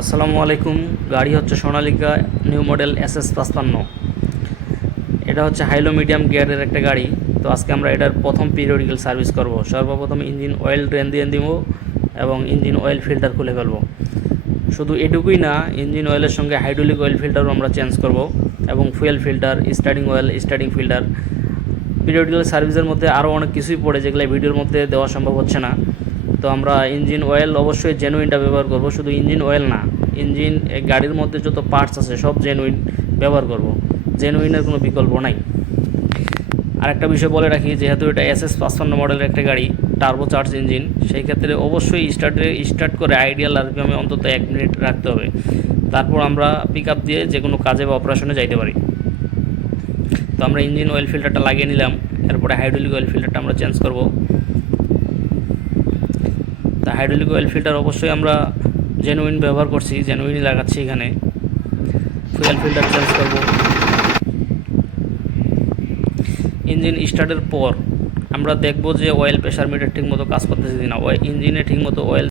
আসসালামু আলাইকুম। গাড়ি হচ্ছে সোনালিকা নিউ মডেল SS55। এটা হচ্ছে হাইলো মিডিয়াম গিয়ারের একটা গাড়ি। তো আজকে আমরা এটার প্রথম পিরিয়ডিক্যাল সার্ভিস করব। সর্বপ্রথম ইঞ্জিন অয়েল ড্রেন দিয়ে দিব এবং ইঞ্জিন অয়েল ফিল্টার খুলে ফেলব। শুধু এটুকুই না, ইঞ্জিন অয়েলের সঙ্গে হাইড্রোলিক অয়েল ফিল্টারও আমরা চেঞ্জ করব এবং fuel filter, starting oil, starting filter. Periodical সার্ভিসের মধ্যে আরও অনেক কিছুই পড়ে, যেগুলো ভিডিওর মধ্যে দেওয়া সম্ভব হচ্ছে না। তো আমরা ইঞ্জিন অয়েল অবশ্যই জেনুইনটা ব্যবহার করব, শুধু ইঞ্জিন অয়েল না, ইঞ্জিন গাড়ির মধ্যে যত পার্টস আছে সব জেনুইন ব্যবহার করব। জেনুইনের কোনো বিকল্প নাই। আর একটা বিষয় বলে রাখি, যেহেতু এটা SS55 মডেলের একটা গাড়ি, টার্বো চার্জ ইঞ্জিন, সেই ক্ষেত্রে অবশ্যই স্টার্ট করে আইডিয়াল আরপিএমে অন্তত 1 মিনিট রাখতে হবে। তারপর আমরা পিক আপ দিয়ে যে কোনো কাজে বা অপারেশনে যাইতে পারি। তো আমরা ইঞ্জিন অয়েল ফিল্টারটা লাগিয়ে নিলাম, এরপরে হাইড্রোলিক অয়েল ফিল্টারটা আমরা চেঞ্জ করব। তা হাইড্রোলিক অয়েল ফিল্টার অবশ্যই আমরা জেনুইন ব্যবহার করছি, জেনুইনই লাগাচ্ছি এখানে। ফুয়েল ফিল্টার চেঞ্জ করব। ইঞ্জিন স্টার্টের পর আমরা দেখব যে অয়েল প্রেশার মিটার ঠিকমতো কাজ করতেছে কিনা, ইঞ্জিনে ঠিকমতো অয়েল